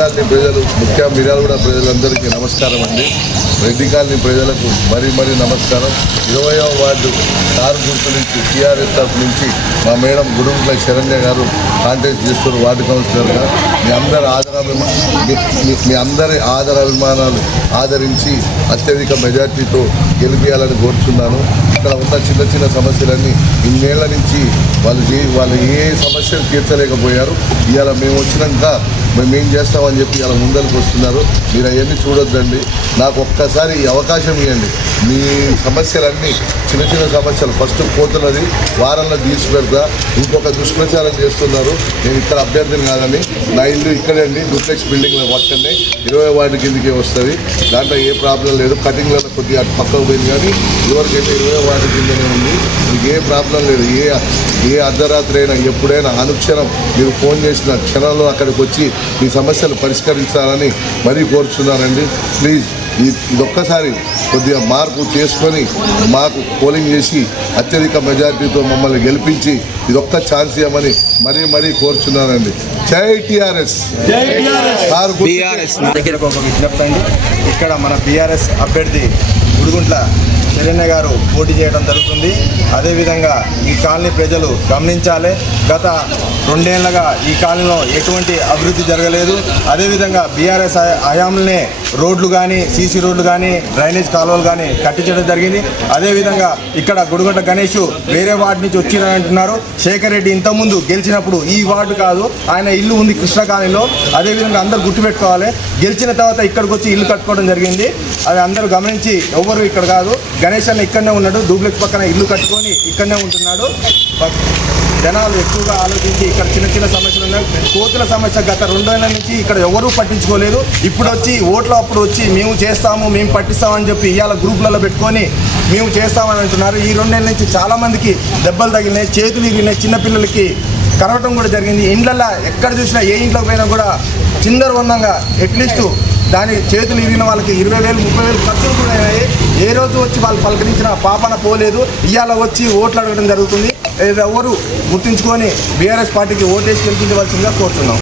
Colony ప్రజలు ముఖ్య మిర్యాలగూడ ప్రజలందరికీ నమస్కారం అండి. రెడ్డి కాలనీ ప్రజలకు మరీ నమస్కారం. 20వ వార్డు కారు గుర్తు నుంచి టీఆర్ఎస్ తరఫు నుంచి మా మేడం గుడుగుట్ల శరణ్య గారు కాంటాక్ట్ చేస్తున్నారు వార్డు కౌన్సిలర్గా. మీ అందరి ఆదరాభిమానాలు ఆదరించి అత్యధిక మెజార్టీతో గెలిపించాలని కోరుతున్నాను. ఇక్కడ ఉన్న చిన్న సమస్యలన్నీ ఇన్నేళ్ల నుంచి వాళ్ళు ఏ సమస్యలు తీర్చలేకపోయారు. ఇవాళ మేము వచ్చినాక మేమేం చేస్తామని చెప్పి ఇలా ముందరికి వస్తున్నారు. మీరు అవన్నీ చూడొద్దండి. నాకు ఒక్కసారి ఈ అవకాశం ఇవ్వండి. మీ సమస్యలన్నీ చిన్న సమస్యలు ఫస్ట్ పోతున్నది వారంలో తీర్చిపెడతా. ఇంకొక దుష్ప్రచారం చేస్తున్నారు. నేను ఇక్కడ అభ్యర్థిని కాదని, నా ఇల్లు ఇక్కడే అండి, డూప్లెక్స్ బిల్డింగ్లో పక్కనే 20వ వార్డు కిందకే వస్తుంది. దాంట్లో ఏ ప్రాబ్లం లేదు. కటింగ్లలో కొద్దిగా పక్కకు పోయింది కానీ ఇదివరకైతే 20వ వార్డు కిందనే ఉంది. మీకు ఏ ప్రాబ్లం లేదు. ఏ అర్ధరాత్రి అయినా ఎప్పుడైనా అనుక్షణం మీరు ఫోన్ చేసిన క్షణంలో అక్కడికి వచ్చి మీ సమస్యలు పరిష్కరించాలని మరీ కోరుచున్నానండి. ప్లీజ్ ఇదొక్కసారి కొద్దిగా మార్పు చేసుకొని మాకు పోలింగ్ చేసి అత్యధిక మెజార్టీతో మమ్మల్ని గెలిపించి ఇదొక్క ఛాన్స్ ఇవ్వమని మరీ కోరుచున్నానండి. జై టీఆర్ఎస్. ఒక విజ్ఞప్తి అండి. ఇక్కడ మన బీఆర్ఎస్ అభ్యర్థి గుడుగుంట్ల శరణ్య గారు పోటీ చేయడం జరుగుతుంది. అదేవిధంగా ఈ కాలనీ ప్రజలు గమనించాలి. గత 2 ఏళ్లుగా ఈ కాలనీలో ఎటువంటి అభివృద్ధి జరగలేదు. అదేవిధంగా బీఆర్ఎస్ హయాంలోనే రోడ్లు కానీ, సీసీ రోడ్లు కానీ, డ్రైనేజ్ కాలువలు కానీ కట్టించడం జరిగింది. అదేవిధంగా ఇక్కడ గుడుగుంట గణేష్ వేరే వార్డు నుంచి వచ్చినారంటున్నారు. శేఖర్ రెడ్డి ఇంతకుముందు గెలిచినప్పుడు ఈ వార్డు కాదు, ఆయన ఇల్లు ఉంది కృష్ణ కాలనీలో. అదేవిధంగా అందరూ గుర్తుపెట్టుకోవాలి. గెలిచిన తర్వాత ఇక్కడికి వచ్చి ఇల్లు కట్టుకోవడం జరిగింది. అది అందరూ గమనించి ఎవరు ఇక్కడ కాదు, గణేష్ అన్న ఇక్కడనే ఉన్నాడు. డూప్లెక్స్ పక్కన ఇల్లు కట్టుకొని ఇక్కడనే ఉంటున్నాడు. జనాలు ఎక్కువగా ఆలోచించి ఇక్కడ చిన్న చిన్న సమస్యలు ఉన్నాయి. కోతుల సమస్య గత 2 ఏళ్ల నుంచి ఇక్కడ ఎవరూ పట్టించుకోలేదు. ఇప్పుడు వచ్చి ఓట్ల అప్పుడు వచ్చి మేము చేస్తాము, మేము పట్టిస్తామని చెప్పి ఇవాళ గ్రూపులలో పెట్టుకొని మేము చేస్తామని అంటున్నారు. ఈ 2 ఏళ్ల నుంచి చాలామందికి దెబ్బలు తగిలినాయి, చేతులు ఇరిగినాయి, చిన్నపిల్లలకి కరవటం కూడా జరిగింది. ఇండ్లల్లో ఎక్కడ చూసినా ఏ ఇంట్లోకి పోయినా కూడా చిందరవందంగా అట్లీస్ట్ దాని చేతులు ఇరిగిన వాళ్ళకి 20,000 30,000 ఖర్చులు కూడా అయినాయి. ఏ రోజు వచ్చి వాళ్ళు పలకరించిన పాపన పోలేదు. ఇవాళ వచ్చి ఓట్లు అడగడం జరుగుతుంది. ఎవరు గుర్తుంచుకొని బీఆర్ఎస్ పార్టీకి ఓటేసి గెలిపించవలసిందిగా కోరుతున్నాం.